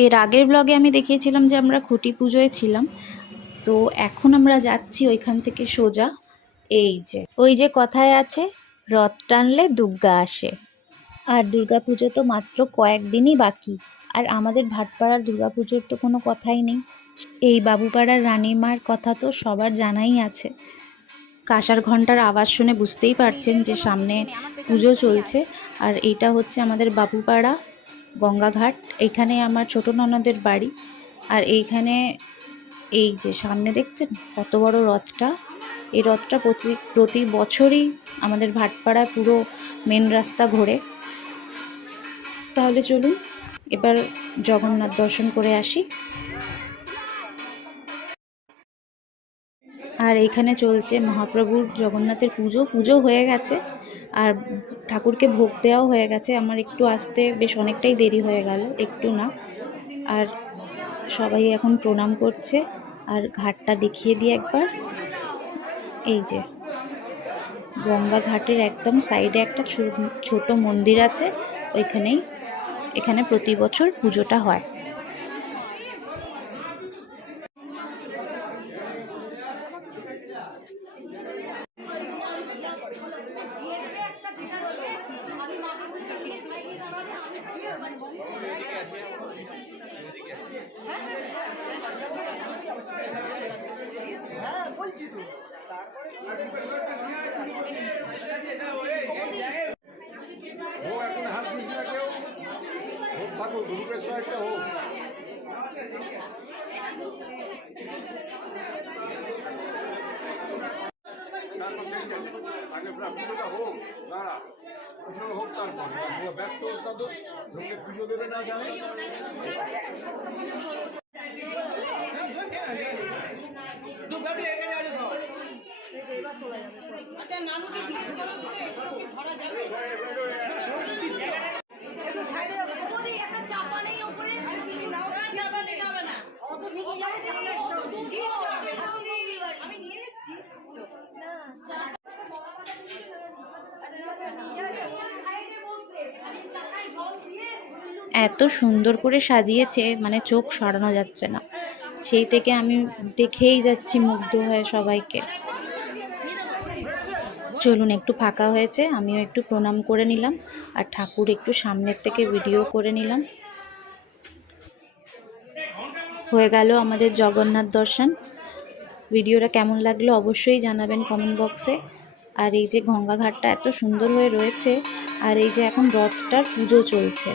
এর আগের ব্লগে আমি দেখিয়েছিলাম যে আমরা খুঁটি পুজোয় ছিলাম, তো এখন আমরা যাচ্ছি ওইখান থেকে সোজা এই যে ওই যে কথায় আছে রথ টানলে দুর্গা আসে। আর দুর্গাপুজো তো মাত্র কয়েকদিনই বাকি, আর আমাদের ভাটপাড়ার দুর্গাপুজোর তো কোনো কথাই নেই। এই বাবুপাড়ার রানীমার কথা তো সবার জানাই আছে। কাঁসার ঘণ্টার আওয়াজ শুনে বুঝতেই পারছেন যে সামনে পুজো চলছে। আর এইটা হচ্ছে আমাদের বাবুপাড়া গঙ্গাঘাট, এইখানে আমার ছোটো ননদের বাড়ি। আর এইখানে এই যে সামনে দেখছেন কত বড় রথটা, এই রথটা প্রতি বছরই আমাদের ভাটপাড়া পুরো মেন রাস্তা ঘোরে। তাহলে চলুন এবার জগন্নাথ দর্শন করে আসি। আর এইখানে চলছে মহাপ্রভুর জগন্নাথের পুজো হয়ে গেছে, আর ঠাকুরকে ভোগ দেওয়াও হয়ে গেছে। আমার একটু আসতে বেশ অনেকটাই দেরি হয়ে গেল, একটু না। আর সবাই এখন প্রণাম করছে। আর ঘাটটা দেখিয়ে দিই একবার, এই যে গঙ্গা ঘাটের একদম সাইডে একটা ছোট মন্দির আছে, এখানে প্রতি বছর পুজোটা হয়। পুজো দেবে না জানে আচ্ছা নানুকে জিজ্ঞেস করো কি ধরা যাবে একটু সাইডে ওদি একটা চাপা নেই উপরে কিছু নাও চাপা নেই হবে না অত ঢুকে যাবে আমি নিয়ে এসেছি এত সুন্দর করে সাজিয়েছে মানে চোখ সরানো যাচ্ছে না। সেই থেকে আমি দেখেই যাচ্ছি মুগ্ধ হয়ে সবাইকে। চলুন একটু ফাঁকা হয়েছে, আমিও একটু প্রণাম করে নিলাম, আর ঠাকুর একটু সামনের থেকে ভিডিও করে নিলাম। হয়ে গেল আমাদের জগন্নাথ দর্শন। ভিডিওটা কেমন লাগলো অবশ্যই জানাবেন কমেন্ট বক্সে। আর এই যে গঙ্গা ঘাটটা এত সুন্দর হয়ে রয়েছে, আর এই যে এখন রথটার পুজো চলছে।